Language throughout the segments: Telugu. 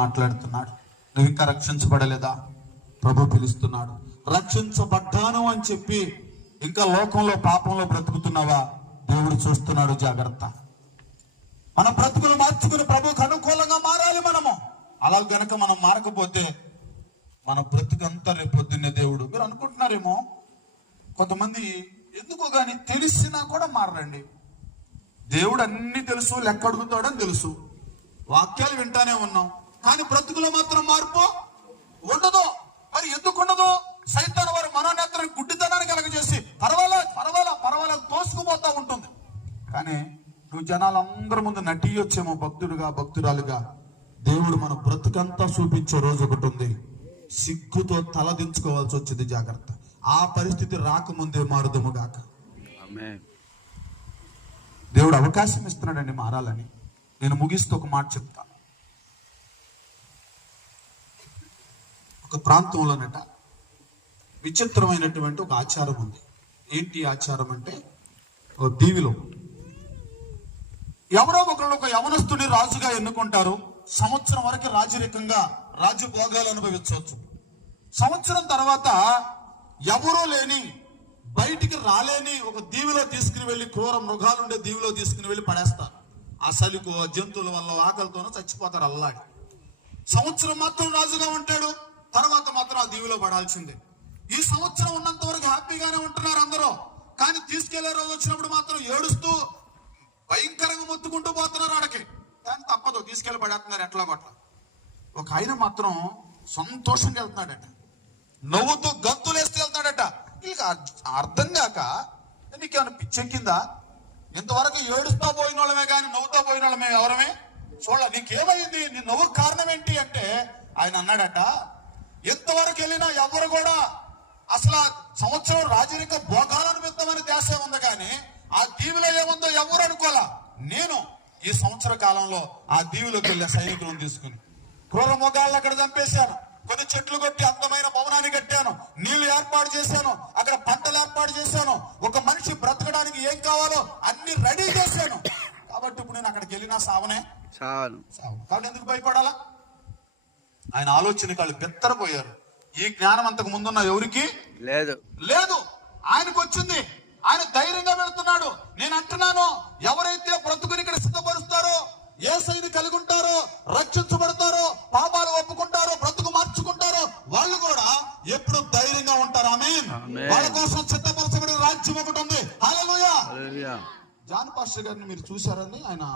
మాట్లాడుతున్నాడు. నువ్వు ఇంకా రక్షించబడలేదా? ప్రభు పిలుస్తున్నాడు. రక్షించబడ్డాను అని చెప్పి ఇంకా లోకంలో పాపంలో బ్రతుకుతున్నావా? దేవుడు చూస్తున్నాడు. జాగ్రత్త. మన బ్రతుకులు మార్చుకుని ప్రభువుకు అనుకూలంగా మారాలి మనము. అలా గనక మనం మారకపోతే మన బ్రతుకంతా రేపు పొద్దున్నే దేవుడు. మీరు అనుకుంటున్నారేమో కొంతమంది ఎందుకో గాని తెలిసినా కూడా మారండి. దేవుడు అన్ని తెలుసు, లెక్క అడుగుతాడని తెలుసు, వాక్యాలు వింటానే ఉన్నాం, కానీ బ్రతుకులో మాత్రం మార్పు ఉండదు. మరి ఎందుకు ఉండదు? సైతాను వారి మనోనేత్రాన్ని గుడ్డితనాన్ని కలగజేసి పర్వాలేదు తోసుకుపోతా ఉంటుంది. కానీ నువ్వు జనాలందరి ముందు నటియొచ్చేమో భక్తుడుగా, భక్తురాలుగా. దేవుడు మన బ్రతుకంతా చూపించే రోజు ఒకటి ఉంది. సిగ్గుతో తలదించుకోవాల్సి వచ్చింది. జాగ్రత్త. ఆ పరిస్థితి రాకముందే మారుదము గాక. దేవుడు అవకాశం ఇస్తున్నాడండి మారాలని. నేను ముగిస్తూ ఒక మాట చెప్తాను. ఒక ప్రాంతంలోనట విచిత్రమైనటువంటి ఒక ఆచారం ఉంది. ఏంటి ఆచారం అంటే, ఓ దీవిలో ఎవరో ఒకళ్ళు ఒక యవనస్తుని రాజుగా ఎన్నుకుంటారు. సంవత్సరం వరకు రాజరికంగా రాజ్యభోగాలు అనుభవించవచ్చు. సంవత్సరం తర్వాత ఎవరూ లేని, బయటికి రాలేని ఒక దీవిలో తీసుకుని వెళ్ళి, క్రూర మృగాలు ఉండే దీవిలో తీసుకుని వెళ్ళి పడేస్తారు. ఆ సలికు, జంతువుల వల్ల ఆకలితోనూ చచ్చిపోతారు అల్లాడి. సంవత్సరం మాత్రం రాజుగా ఉంటాడు, తర్వాత మాత్రం ఆ దీవిలో పడాల్సిందే. ఈ సంవత్సరం ఉన్నంత వరకు హ్యాపీగానే ఉంటున్నారు అందరూ. కానీ తీసుకెళ్లే రోజు వచ్చినప్పుడు మాత్రం ఏడుస్తూ భయంకరంగా మొత్తుకుంటూ పోతున్నారు ఆడకి. కానీ తప్పదు, తీసుకెళ్లి పడేస్తున్నారు ఎట్లా కొట్ల. ఒక ఆయన మాత్రం సంతోషంగా వెళ్తున్నాడట, నవ్వుతూ గంతులేస్తూ వెళ్తాడట. వీళ్ళకి అర్థం కాక, నీకేమైనా పిచ్చెక్కిందా? ఇంతవరకు ఏడుస్తా పోయిన వాళ్ళమే కానీ నవ్వుతా పోయిన వాళ్ళమే ఎవరమే చూడ. నీకేమైంది? నీ నవ్వు కారణం ఏంటి అంటే ఆయన అన్నాడట, ఎంతవరకు వెళ్ళినా ఎవరు కూడా అసలు సంవత్సరం రాజరిక భోగాలను పెద్దామని దేశం ఉంది, కానీ ఆ దీవిలో ఏముందో ఎవరు అనుకోలా. నేను ఈ సంవత్సర కాలంలో ఆ దీవిలోకి వెళ్ళే సైనికులను తీసుకుని క్రూర మృగాలను అక్కడ చంపేశాను, కొన్ని చెట్లు కొట్టి అందమైన భవనాన్ని కట్టాను, నీళ్లు ఏర్పాటు చేశాను, అక్కడ పంటలు ఏర్పాటు చేశాను, ఒక మనిషి బ్రతకడానికి ఏం కావాలో అన్ని రెడీ చేశాను. కాబట్టి ఇప్పుడు నేను అక్కడికి వెళ్ళినా సావనే సావు. కాబట్టి ఎందుకు భయపడాలా? ఆయన ఆలోచన వాళ్ళు బెత్తరపోయారు. ఈ జ్ఞానం అంతకు ముందున్న ఎవరికి లేదు. ఆయనకు వచ్చింది. ఆయన ధైర్యంగా వెళ్తున్నాడు. నేను అంటున్నాను, ఎవరైతే బ్రతుకుని ఇక్కడ సిద్ధపరుస్తారో, యేసుని కలిగి ఉంటారో, రక్షించబడతారో, పాపాలు ఒప్పుకుంటారో, బ్రతుకు మార్చుకుంటారో, వాళ్ళు కూడా ఎప్పుడు ధైర్యంగా ఉంటారు. ఆమేన్. వాళ్ళ కోసం సిద్ధపరచబడిన రాజ్యం ఒకటి ఉంది. హల్లెలూయా. జాన్ పాస్టర్ గారిని మీరు చూశారని, ఆయన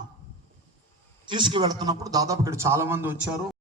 తీసుకువెళ్తున్నప్పుడు దాదాపు ఇక్కడ చాలా మంది వచ్చారు.